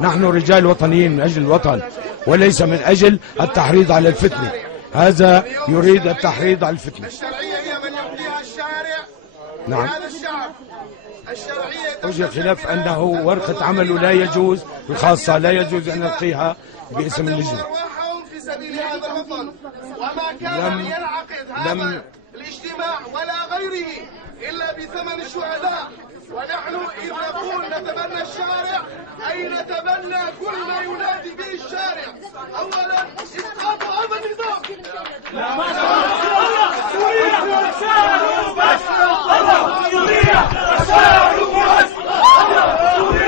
نحن رجال وطنيين من أجل الوطن وليس من أجل التحريض على الفتنة. هذا يريد التحريض على الفتنة. الشرعية هي من يمضيها الشارع. نعم. هذا الشعب الشرعية وجه خلاف أنه ورقة عمله لا يجوز، الخاصة لا يجوز أن نلقيها باسم اللجنة. أرواحهم في سبيل هذا الوطن، وما كان ينعقد هذا الاجتماع ولا غيره إلا بثمن الشهداء. ونحن إذ نقول نتبنى الشارع أي نتبنى كل ما ينادي به الشارع. أولا إسقاط هذا النظام. لا ما شاء الله سوريا الشارع بس الله سوريا الشارع بس الله سوريا